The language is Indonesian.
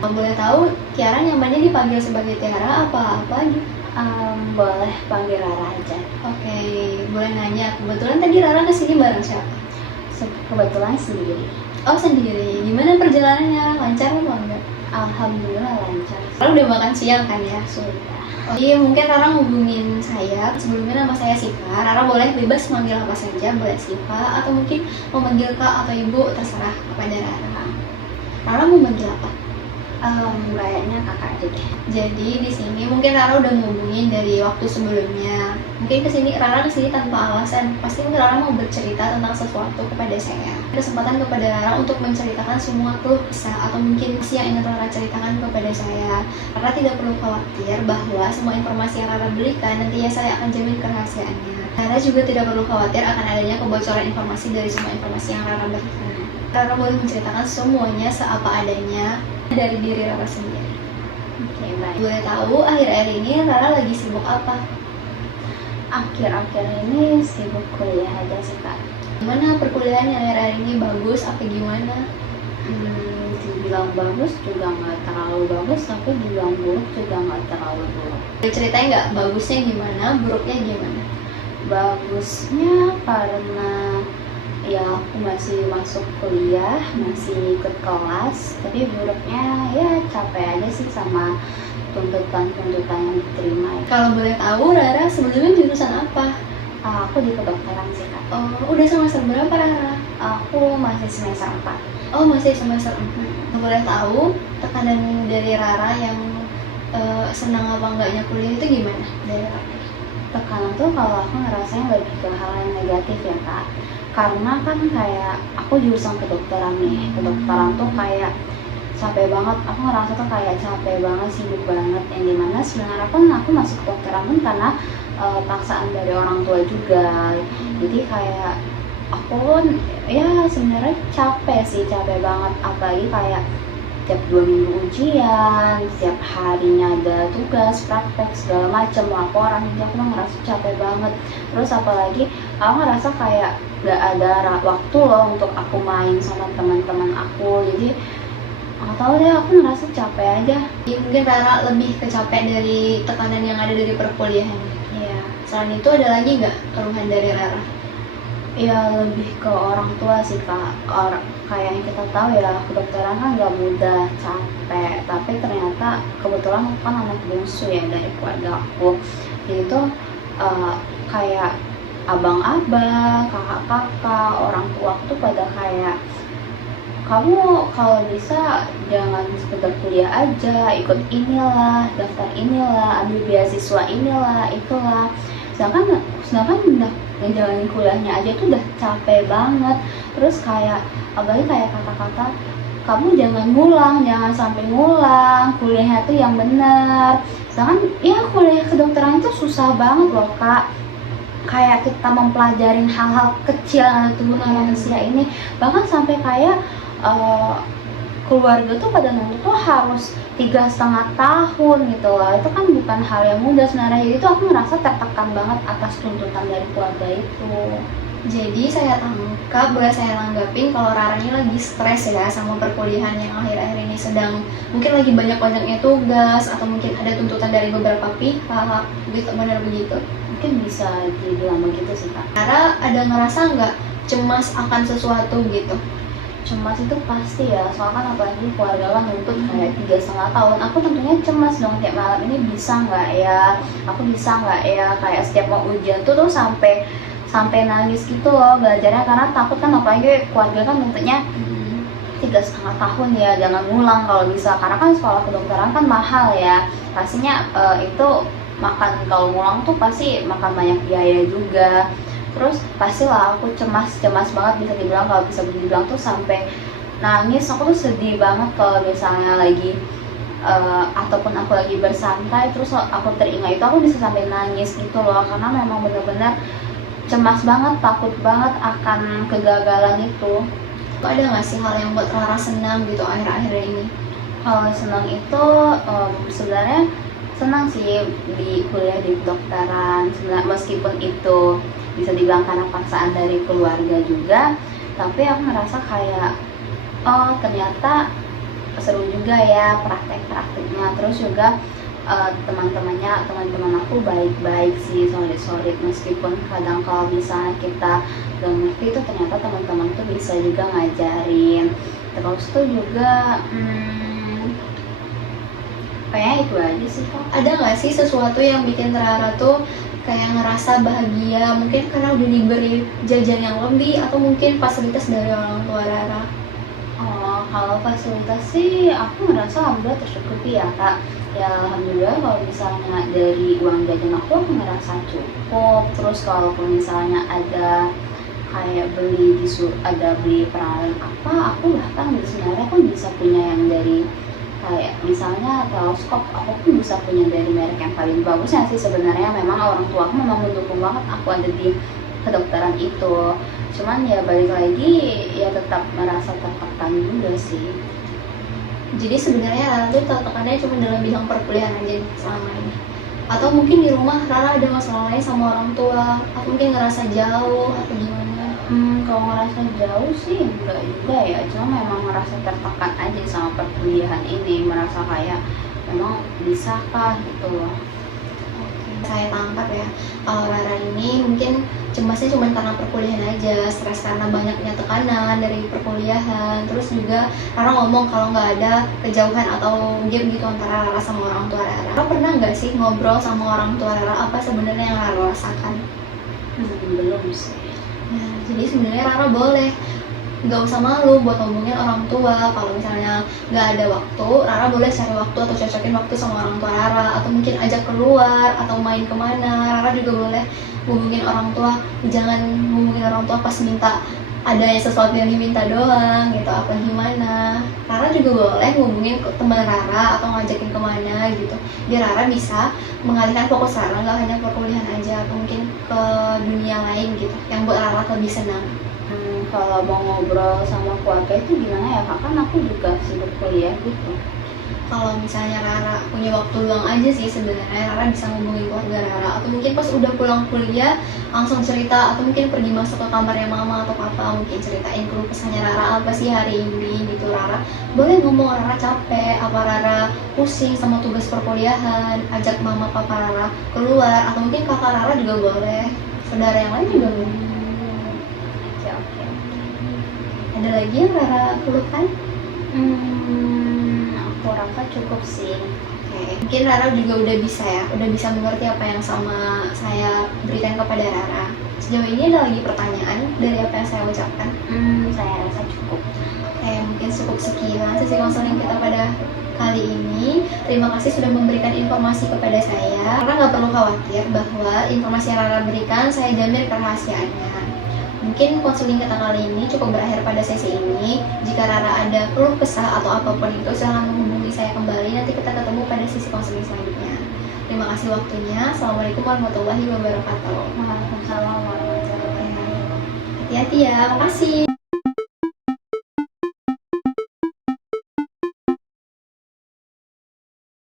Kalau boleh tahu, Tiara nyamannya dipanggil sebagai Tiara apa gitu? Boleh panggil Rara aja. Oke, boleh nanya, kebetulan tadi Rara kesini bareng siapa? Kebetulan sendiri. Oh sendiri, gimana perjalanannya? Lancar apa enggak? Alhamdulillah lancar. Rara udah makan siang kan ya? Sudah. Oh iya, mungkin Rara ngubungin saya. Sebelumnya nama saya Siva. Rara boleh bebas manggil apa saja, boleh Siva atau mungkin mau manggil Kak atau Ibu, terserah kepada Rara. Rara mau manggil apa? Kayaknya kakak aja deh. Jadi di sini mungkin Rara udah ngubungin dari waktu sebelumnya. Mungkin Rara kesini tanpa alasan. Pasti Rara mau bercerita tentang sesuatu kepada saya. Kesempatan kepada Rara untuk menceritakan semua keluh kesah atau mungkin yang ingin Rara ceritakan kepada saya. Rara tidak perlu khawatir bahwa semua informasi yang Rara berikan nantinya saya akan jamin kerahasiaannya. Rara juga tidak perlu khawatir akan adanya kebocoran informasi dari semua informasi yang Rara berikan. Rara boleh menceritakan semuanya seapa adanya dari diri Rara sendiri. Oke, baik. Boleh tahu akhir-akhir ini Rara lagi sibuk apa? Akhir-akhir ini sibuk kuliah aja sih kak. Gimana perkuliahannya akhir-akhir ini, bagus apa gimana? Dibilang bagus juga nggak terlalu bagus, tapi dibilang buruk juga nggak terlalu buruk. Boleh ceritain nggak bagusnya gimana, buruknya gimana? Bagusnya karena ya aku masih masuk kuliah, masih ikut kelas, tapi buruknya ya capek aja sih sama tuntutan-tuntutan yang diterima ya. Kalau boleh tahu Rara sebelumnya jurusan apa? Aku di kedokteran sih kak. Oh, udah semester berapa Rara? Aku masih semester 4. Oh, masih semester 4. Boleh tahu tekanan dari Rara yang senang apa enggaknya kuliah itu gimana dari Rara? Tekanan tuh kalau aku ngerasain lebih ke hal yang negatif ya kak, karena kan kayak aku jurusan kedokteran nih, kedokteran tuh kayak capek banget. Aku ngerasa tuh kayak capek banget, sibuk banget, yang dimana sebenarnya kan aku masuk kedokteran pun karena paksaan dari orang tua juga. Jadi kayak aku pun ya sebenarnya capek sih, capek banget, apalagi kayak tiap 2 minggu ujian, setiap harinya ada tugas, praktek, segala macam, laporan. Jadi aku ngerasa capek banget. Terus apalagi aku ngerasa kayak gak ada waktu loh untuk aku main sama teman-teman aku. Jadi nggak tahu deh, aku ngerasa capek aja. Mungkin Rara lebih kecapek dari tekanan yang ada dari perkuliahan. Iya. Selain itu ada lagi nggak keluhan dari Rara? Ya lebih ke orang tua sih kak. Kayak yang kita tahu ya, kedokteran kan gak mudah, capek. Tapi ternyata kebetulan aku kan anak bungsu ya dari keluarga aku. Jadi tuh kayak abang-abang, kakak-kakak, orang tua aku tuh pada kayak, kamu kalau bisa jangan sekedar kuliah aja, ikut inilah, daftar inilah, ambil beasiswa inilah, itulah. Sedangkan udah ngejalanin kuliahnya aja tuh udah capek banget. Terus kayak apalagi kayak kata-kata, kamu jangan ngulang, jangan sampai ngulang, kuliahnya tuh yang bener. Sedangkan ya kuliah kedokteran itu susah banget loh kak. Kayak kita mempelajarin hal-hal kecil yang ada tubuh manusia ini, bahkan sampai kayak keluarga tuh pada nunggu tuh harus 3,5 tahun gitu loh. Itu kan bukan hal yang mudah sebenarnya. Jadi tuh aku ngerasa tertekan banget atas tuntutan dari keluarga itu. Jadi saya tangkap, boleh saya tanggapin kalau Rara ini lagi stres ya sama perkuliahan yang akhir-akhir ini sedang mungkin lagi banyak-banyaknya tugas atau mungkin ada tuntutan dari beberapa pihak, gitu, benar begitu? Mungkin bisa dibilang begitu sih kak. Rara ada ngerasa nggak cemas akan sesuatu gitu? Cemas itu pasti ya, soalnya kan apalagi keluarga kan nuntut kayak 3,5 tahun. Aku tentunya cemas dong, kayak malam ini bisa nggak ya, aku bisa nggak ya, kayak setiap mau ujian tuh sampai nangis gitu loh belajarnya, karena takut kan, apalagi keluarga kan nuntutnya 3,5 tahun ya, jangan ngulang kalau bisa, karena kan sekolah kedokteran kan mahal ya, pastinya itu makan, kalau ngulang tuh pasti makan banyak biaya juga. Terus pastilah aku cemas banget, bisa dibilang, kalau bisa dibilang tuh sampai nangis. Aku tuh sedih banget kalau misalnya lagi ataupun aku lagi bersantai terus aku teringat itu, aku bisa sampai nangis gitu loh, karena memang benar-benar cemas banget, takut banget akan kegagalan itu. Ada nggak sih hal yang buat Rara senang gitu akhir-akhir ini? Kalau senang itu sebenarnya senang sih di kuliah di kedokteran, meskipun itu bisa dibilang karena paksaan dari keluarga juga, tapi aku ngerasa kayak oh ternyata seru juga ya praktek-prakteknya. Terus juga teman-teman aku baik-baik sih, solid meskipun kadang kalau misalnya kita gak ngerti itu ternyata teman-teman tuh bisa juga ngajarin. Terus tuh juga kayaknya itu aja sih Kak. Ada nggak sih sesuatu yang bikin Rara tuh kayak ngerasa bahagia, mungkin karena udah diberi jajan yang lebih atau mungkin fasilitas dari orang tua Rara? Kalau fasilitas sih aku ngerasa alhamdulillah tercukupi ya Kak. Ya alhamdulillah kalau misalnya dari uang jajan aku ngerasa cukup. Terus kalaupun misalnya ada kayak beli peralatan apa, aku bahkan sebenarnya kan bisa punya yang dari kayak misalnya teleskop, aku pun bisa punya dari merek yang paling bagusnya sih sebenarnya. Memang orang tua aku memang mendukung banget aku ada di kedokteran itu. Cuman ya balik lagi ya tetap merasa tertekan juga sih. Jadi sebenarnya Rara tuh tertekannya cuma dalam bidang perkuliahan aja selama ini, atau mungkin di rumah Rara ada masalah lain sama orang tua, atau mungkin ngerasa jauh atau gimana? Kalau ngerasa jauh sih enggak juga ya, cuma memang ngerasa tertekan aja sama perkuliahan ini, merasa kayak memang bisakah gitu loh. Saya tangkap ya, kalau Rara ini mungkin cemasnya cuma karena perkuliahan aja, stres karena banyaknya tekanan dari perkuliahan. Terus juga Rara ngomong kalau nggak ada kejauhan atau gap gitu antara Rara sama orang tua Rara. Rara pernah nggak sih ngobrol sama orang tua Rara apa sebenarnya yang Rara rasakan? Belum sih. Nah, jadi sebenarnya Rara boleh nggak usah malu buat ngomongin orang tua. Kalau misalnya nggak ada waktu, Rara boleh cari waktu atau cocokin waktu sama orang tua Rara, atau mungkin ajak keluar atau main kemana. Rara juga boleh ngomongin orang tua, jangan ngomongin orang tua pas minta ada sesuatu yang diminta doang gitu, apa gimana. Rara juga boleh ngomongin ke teman Rara atau ngajakin kemana gitu, biar Rara bisa mengalihkan fokus Rara nggak hanya perkuliahan aja, atau mungkin ke dunia lain gitu yang buat Rara lebih senang. Kalau mau ngobrol sama keluarga itu gimana ya Kak? Kan aku juga sibuk kuliah gitu. Kalau misalnya Rara punya waktu luang aja sih sebenarnya Rara bisa ngomongin keluarga Rara, atau mungkin pas udah pulang kuliah langsung cerita, atau mungkin pergi masuk ke kamarnya mama atau papa, mungkin ceritain keluh kesahnya Rara apa sih hari ini gitu. Rara boleh ngomong Rara capek, apa Rara pusing sama tugas perkuliahan, ajak mama papa Rara keluar, atau mungkin kakak Rara juga boleh, saudara yang lain juga boleh. Oke. Ada lagi yang Rara keluhkan? Aku rasa cukup sih. Oke, mungkin Rara juga udah bisa mengerti apa yang sama saya berikan kepada Rara. Sejauh ini ada lagi pertanyaan dari apa yang saya ucapkan? Saya rasa cukup. Oke, mungkin cukup sekian sesi konseling kita pada kali ini. Terima kasih sudah memberikan informasi kepada saya. Rara nggak perlu khawatir bahwa informasi yang Rara berikan saya jamin kerahasiaannya. Mungkin konseling kita kali ini cukup berakhir pada sesi ini. Jika Rara ada keluh kesah atau apapun itu, silahkan menghubungi saya kembali. Nanti kita ketemu pada sesi konseling selanjutnya. Terima kasih waktunya. Assalamualaikum warahmatullahi wabarakatuh. Waalaikumsalam warahmatullahi wabarakatuh. Hati-hati ya. Makasih.